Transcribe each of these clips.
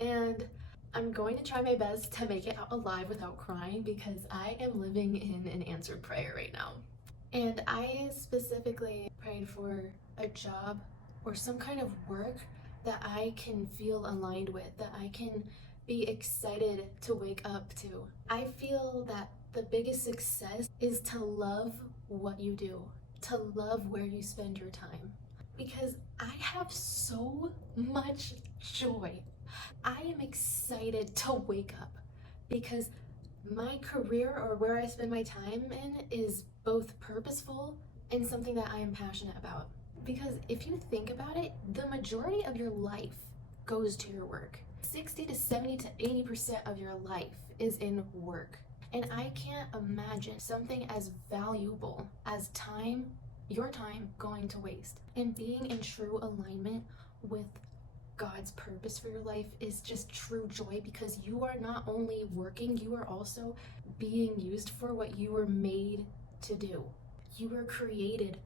and I'm going to try my best to make it out alive without crying because I am living in an answered prayer right now. And I specifically prayed for a job or some kind of work that I can feel aligned with, that I can be excited to wake up to. I feel that the biggest success is to love what you do, to love where you spend your time. Because I have so much joy. I am excited to wake up because my career or where I spend my time in is both purposeful and something that I am passionate about. Because if you think about it, the majority of your life goes to your work. 60 to 70 to 80% of your life is in work. And I can't imagine something as valuable as time, your time, going to waste. And being in true alignment with God's purpose for your life is just true joy because you are not only working, you are also being used for what you were made to do. You were created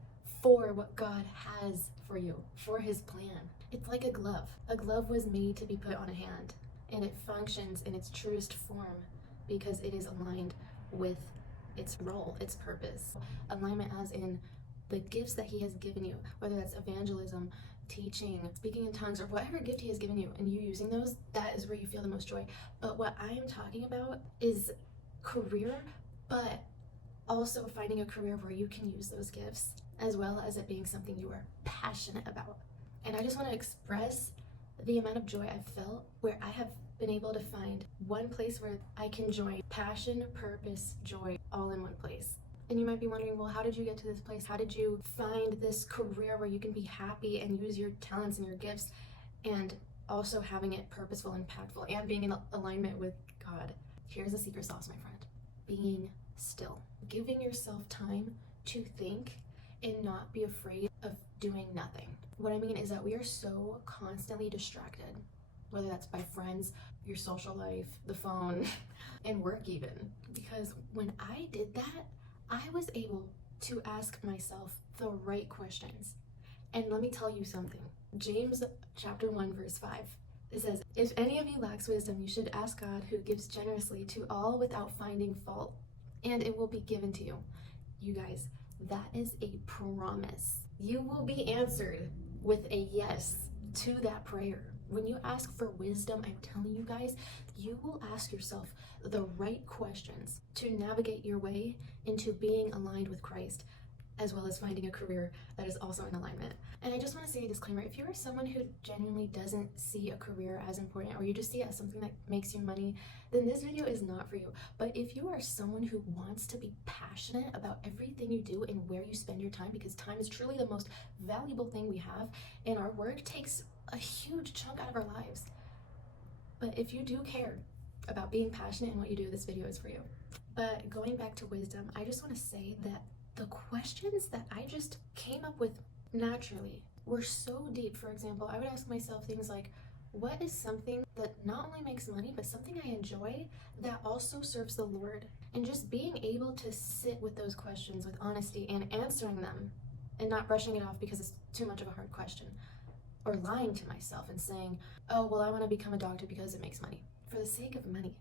for what God has for you, for his plan. It's like a glove. A glove was made to be put on a hand, and it functions in its truest form because it is aligned with its role, its purpose. Alignment as in the gifts that he has given you, whether that's evangelism, teaching, speaking in tongues, or whatever gift he has given you, and you using those, that is where you feel the most joy. But what I am talking about is career, but also finding a career where you can use those gifts, as well as it being something you are passionate about. And I just want to express the amount of joy I've felt where I have been able to find one place where I can join passion, purpose, joy, all in one place. And you might be wondering, well, how did you get to this place? How did you find this career where you can be happy and use your talents and your gifts and also having it purposeful, impactful, and being in alignment with God? Here's the secret sauce, my friend. Being still. Giving yourself time to think and not be afraid of doing nothing. What I mean is that we are so constantly distracted, whether that's by friends, your social life, the phone, and work even. Because when I did that, I was able to ask myself the right questions. And let me tell you something. James chapter 1 verse 5. It says, if any of you lacks wisdom, you should ask God, who gives generously to all without finding fault, and it will be given to you. You guys, that is a promise. You will be answered with a yes to that prayer. When you ask for wisdom, I'm telling you guys, you will ask yourself the right questions to navigate your way into being aligned with Christ, as well as finding a career that is also in alignment. And I just want to say a disclaimer, if you are someone who genuinely doesn't see a career as important, or you just see it as something that makes you money, then this video is not for you. But if you are someone who wants to be passionate about everything you do and where you spend your time, because time is truly the most valuable thing we have, and our work takes a huge chunk out of our lives. But if you do care about being passionate in what you do, this video is for you. But going back to wisdom, I just want to say that the questions that I just came up with naturally were so deep. For example, I would ask myself things like, what is something that not only makes money, but something I enjoy that also serves the Lord? And just being able to sit with those questions with honesty and answering them and not brushing it off because it's too much of a hard question, or lying to myself and saying, oh, well, I want to become a doctor because it makes money, for the sake of money.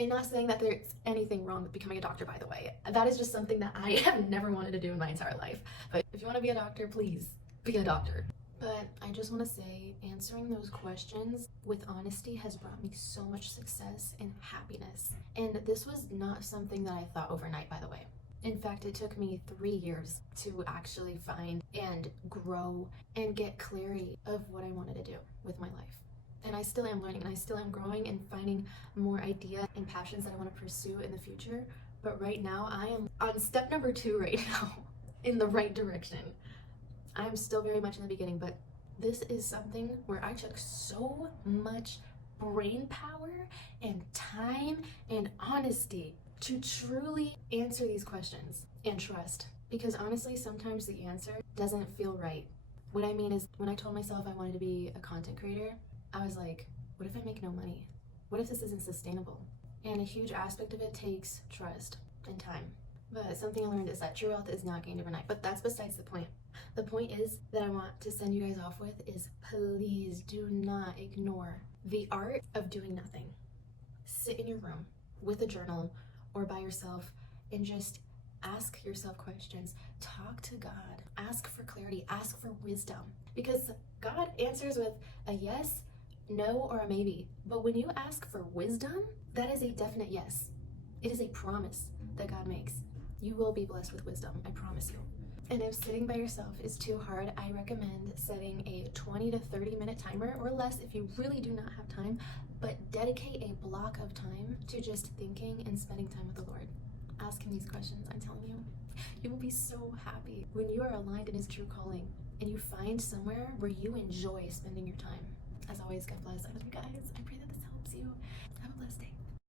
And not saying that there's anything wrong with becoming a doctor, by the way. That is just something that I have never wanted to do in my entire life. But if you want to be a doctor, please be a doctor. But I just want to say, answering those questions with honesty has brought me so much success and happiness. And this was not something that I thought overnight, by the way. In fact, it took me 3 years to actually find and grow and get clarity of what I wanted to do with my life. And I still am learning, and I still am growing and finding more ideas and passions that I want to pursue in the future. But right now, I am on step number 2 right now, in the right direction. I'm still very much in the beginning, but this is something where I took so much brain power and time and honesty to truly answer these questions and trust. Because honestly, sometimes the answer doesn't feel right. What I mean is, when I told myself I wanted to be a content creator, I was like, what if I make no money? What if this isn't sustainable? And a huge aspect of it takes trust and time. But something I learned is that true wealth is not gained overnight. But that's besides the point. The point is that I want to send you guys off with is please do not ignore the art of doing nothing. Sit in your room with a journal or by yourself and just ask yourself questions. Talk to God. Ask for clarity. Ask for wisdom. Because God answers with a yes, no, or a maybe. But when you ask for wisdom, that is a definite yes. It is a promise that God makes. You will be blessed with wisdom, I promise you. And if sitting by yourself is too hard, I recommend setting a 20 to 30 minute timer or less if you really do not have time, but dedicate a block of time to just thinking and spending time with the Lord. Ask him these questions, I'm telling you. You will be so happy when you are aligned in his true calling and you find somewhere where you enjoy spending your time. As always, God bless. I love you guys. I pray that this helps you. Have a blessed day.